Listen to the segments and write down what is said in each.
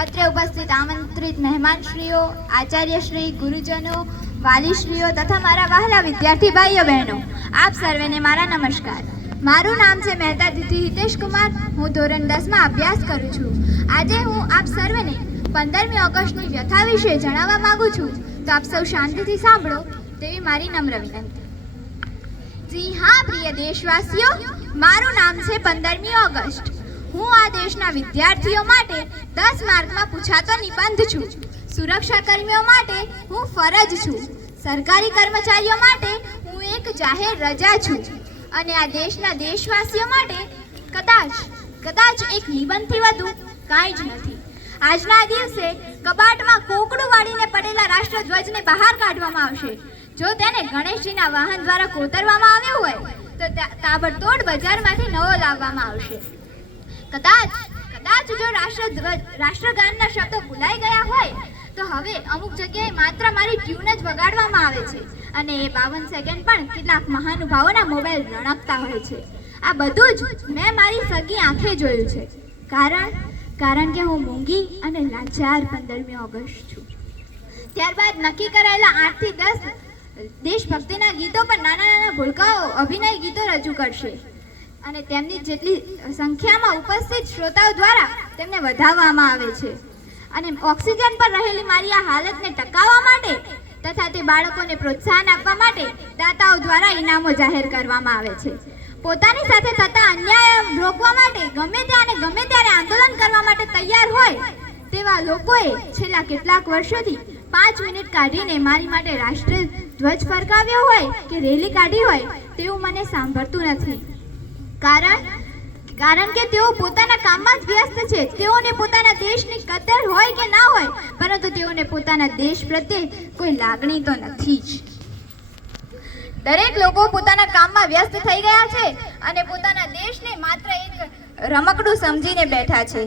અત્રે ઉપસ્થિત આમંત્રિત મહેમાનશ્રીઓ, આચાર્યશ્રી, ગુરુજનો, વાલીશ્રીઓ તથા મારા વહાલા વિદ્યાર્થી ભાઈઓ બહેનો, આપ સર્વેને મારા નમસ્કાર. મારું નામ છે મહેતા તિથિ હિતેશ કુમાર. હું ધોરણ 10માં અભ્યાસ કરું છું. આજે હું આપ સર્વેને 15મી ઓગસ્ટની વ્યથા વિશે જણાવવા માંગુ છું, તો આપ સૌ શાંતિથી સાંભળો તેવી મારી નમ્ર વિનંતી. જી હા પ્રિય દેશવાસીઓ, મારું નામ છે 15મી ઓગસ્ટ. હું આ દેશના વિદ્યાર્થીઓ માટે 10 માર્કમાં પૂછાતો નિબંધ છું. સુરક્ષા કર્મીઓ માટે હું ફરજ છું. સરકારી કર્મચારીઓ માટે હું એક જાહેર રજા છું. અને આ દેશના દેશવાસીઓ માટે કદાચ એક નિબંધથી વધુ કાંઈ જ નથી. આજના દિવસે કબાટમાં કોકડું વાળીને પડેલા રાષ્ટ્રધ્વજને બહાર કાઢવામાં આવશે. જો તેને ગણેશજીના વાહન દ્વારા કોતરવામાં આવ્યું હોય તો તાબડતોડ બજારમાંથી નવો લાવવામાં આવશે. કદાચ જો રાષ્ટ્રગાનના શબ્દો ભૂલાઈ ગયા હોય તો હવે અમુક જગ્યાએ માત્ર મારી ટ્યુન જ વગાડવામાં આવે છે અને એ 52 સેકન્ડ પણ કેટલાક મહાનુભાવોના મોબાઈલ રણકતા હોય છે. આ બધું જ મેં મારી સગી આંખે જોયું છે. કારણ કે હું મૂંગી અને લાચાર 15મી ઓગસ્ટ છું. ત્યારબાદ નક્કી કરાયેલા 8 થી 10 દેશભક્તિના ગીતો પર નાના ભૂલકાઓ અભિનય ગીતો રજૂ કરશે અને તેમની જેટલી સંખ્યામાં ઉપસ્થિત શ્રોતાઓ દ્વારા તેમને વધાવવામાં આવે છે. અને ઓક્સિજન પર રહેલી મારી આ હાલતને ટકાવવા માટે તથા તે બાળકોને પ્રોત્સાહન આપવા માટે દાતાઓ દ્વારા ઇનામો જાહેર કરવામાં આવે છે. પોતાની સાથે થતા અન્યાય રોકવા માટે ગમે ત્યારે આંદોલન કરવા માટે તૈયાર હોય તેવા લોકોએ છેલ્લા કેટલાક વર્ષોથી 5 મિનિટ કાઢીને મારી માટે રાષ્ટ્રધ્વજ ફરકાવ્યો હોય કે રેલી કાઢી હોય તેવું મને સાંભળતું નથી. કારણ કે તેઓ પોતાના કામમાં જ વ્યસ્ત છે. તેઓને પોતાના દેશની કદર હોય કે ના હોય, પરંતુ તેઓને પોતાના દેશ પ્રત્યે કોઈ લાગણી તો નથી જ. દરેક લોકો પોતાના કામમાં વ્યસ્ત થઈ ગયા છે અને પોતાના દેશને માત્ર એક રમકડું સમજીને બેઠા છે.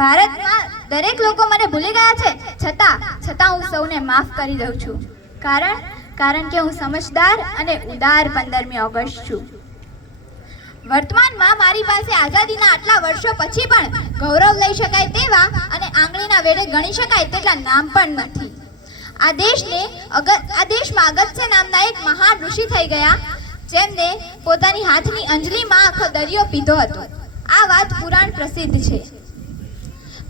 ભારતમાં દરેક લોકો મને ભૂલી ગયા છે, છતાં હું સૌને માફ કરી દઉં છું. કારણ કે હું સમજદાર અને ઉદાર 15મી ઓગસ્ટ છું. વર્તમાનમાં મારી પાસે આઝાદીના આટલા વર્ષો પછી પણ ગૌરવ લઈ શકાય તેવા અને આંગળીના વેઢે ગણી શકાય તેટલા નામ પણ નથી. આ દેશમાં અગસ્ત્ય નામના એક મહાન ઋષિ થઈ ગયા, જેમને પોતાની હાથની અંજલિમાં આખો દરિયો પીધો હતો. આ વાત પુરાણ પ્રસિદ્ધ છે.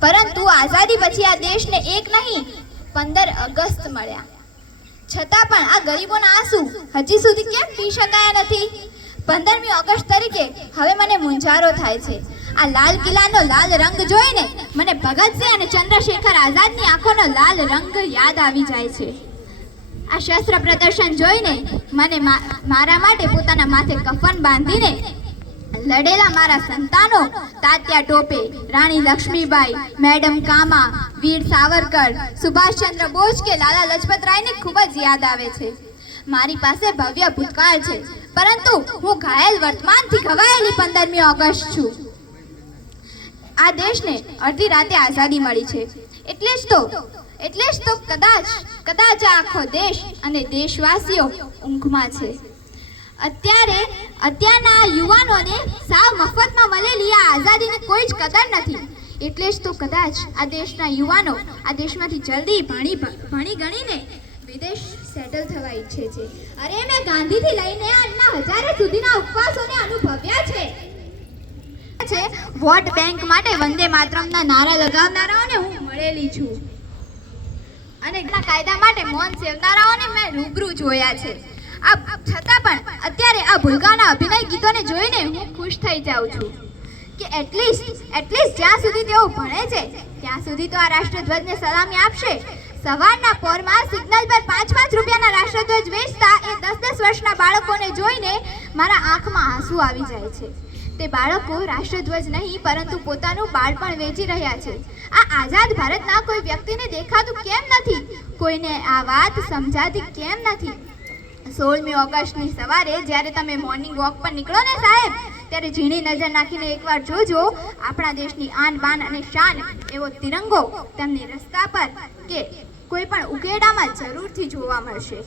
પરંતુ આઝાદી પછી આ દેશને એક નહીં 15 ઓગસ્ટ મળ્યા. છતાં પણ આ ગરીબોના આંસુ હજી સુધી કેમ પી શકાયા નથી? 15મી ઓગસ્ટ તરીકે હવે મને મૂંઝારો થાય છે. આ લાલ કિલ્લાનો લાલ રંગ જોઈને મને ભગતસિંહ અને ચંદ્રશેખર આઝાદની આંખોનો લાલ રંગ યાદ આવી જાય છે. આ શસ્ત્ર પ્રદર્શન જોઈને મને મારા માટે પોતાના માથે કફન બાંધીને લડેલા મારા સંતાનો તાત્યા ટોપે, રાણી લક્ષ્મીબાઈ, મેડમ કામા, વીર સાવરકર, સુભાષચંદ્ર બોઝ કે લાલા લજપત રાયને ખૂબ જ યાદ આવે છે. મારી પાસે ભવ્ય ભૂતકાળ છે, પરંતુ હું ઘાયલ વર્તમાનથી ઘવાયેલી 15મી ઓગસ્ટ છું. આ દેશને અડધી રાતે આઝાદી મળી છે. એટલે જ તો કદાચ આખો દેશ અને દેશવાસીઓ ઊંઘમાં છે. અત્યારના યુવાનોને સાવ મફતમાં મળેલી આ આઝાદીની કોઈ જ કદર નથી. એટલે જ તો કદાચ આ દેશના યુવાનો આ દેશમાંથી જલ્દી ભણી ગણીને વિદેશ સેટલ થવા ઈચ્છે છે. અરે મેં ગાંધીથી લઈને અન્ના હજારે સુધીના ઉપવાસોને અનુભવ્યા છે. વોટ બેંક માટે વંદે માતરમના નારા લગાવનારાઓને હું મળેલી છું અને કાયદા માટે મૌન સેવનારાઓને મેં રૂબરૂ જોયા છે. છતાં પણ અત્યારે આ ભૂલકાના અભિનય ગીતોને જોઈને હું ખુશ થઈ જાઉં છું કે એટલીસ્ટ જ્યાં સુધી તેઓ ભણે છે ત્યાં સુધી તો આ રાષ્ટ્રધ્વજને સલામી આપશે. સવારના પોરમાં સિગ્નલ પર 5-5 રૂપિયાના રાષ્ટ્રધ્વજ વેચતા એ 10-10 વર્ષના બાળકોને જોઈને મારા આંખમાં આંસુ આવી જાય છે. તે બાળકો રાષ્ટ્રધ્વજ નહીં પરંતુ પોતાનું બાળપણ વેચી રહ્યા છે. આ આઝાદ ભારતના કોઈ વ્યક્તિને દેખાતું કેમ નથી? કોઈને આ વાત સમજાતી કેમ નથી? 16મી ઓગસ્ટની સવારે જ્યારે તમે મોર્નિંગ વોક પર નીકળો ને સાહેબ, ત્યારે ઝીણી નજર નાખીને એકવાર જોજો. આપણા દેશની આન બાન અને શાન એવો તિરંગો તમને રસ્તા પર કે કોઈ પણ ઉકેડામાં જરૂરથી જોવા મળશે.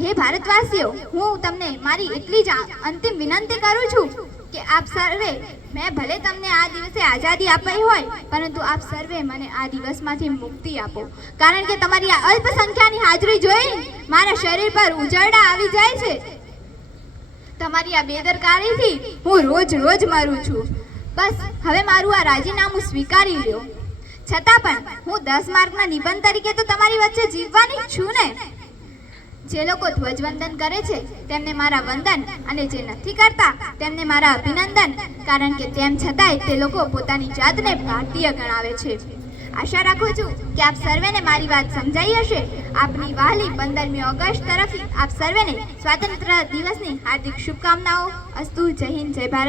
હે ભારતવાસીઓ, હું તમને મારી એટલી જ અંતિમ વિનંતી કરું છું કે આપ સર્વે, મેં ભલે તમને આ દિવસે આઝાદી આપી હોય, પરંતુ આપ સર્વે મને આ દિવસમાંથી મુક્તિ આપો, કારણ કે તમારી આ અલ્પસંખ્યાની હાજરી જોઈ મારા શરીર પર ઉજરડા આવી જાય છે. તમારી આ બેદરકારીથી હું રોજ રોજ મરું છું. બસ હવે મારું આ રાજીનામું સ્વીકારી લ્યો. છતાં પણ હું 10 માર્કના નિબંધ તરીકે તો તમારી વચ્ચે જીવવાની જ છું ને. જે લોકો ધ્વજવંદન કરે છે તેમને મારા વંદન, અને જે નથી કરતા તેમને મારા અભિનંદન, કારણ કે તેમ છતાંય તે લોકો પોતાની જાતને ભારતીય ગણાવે છે. આશા રાખું છું કે આપ સર્વેને મારી વાત સમજાઈ હશે. આપની વહાલી 15મી ઓગસ્ટ તરફથી આપ સર્વેને સ્વાતંત્ર્ય દિવસની હાર્દિક શુભકામનાઓ. અસ્તુ. જય હિન્દ, જય ભારત.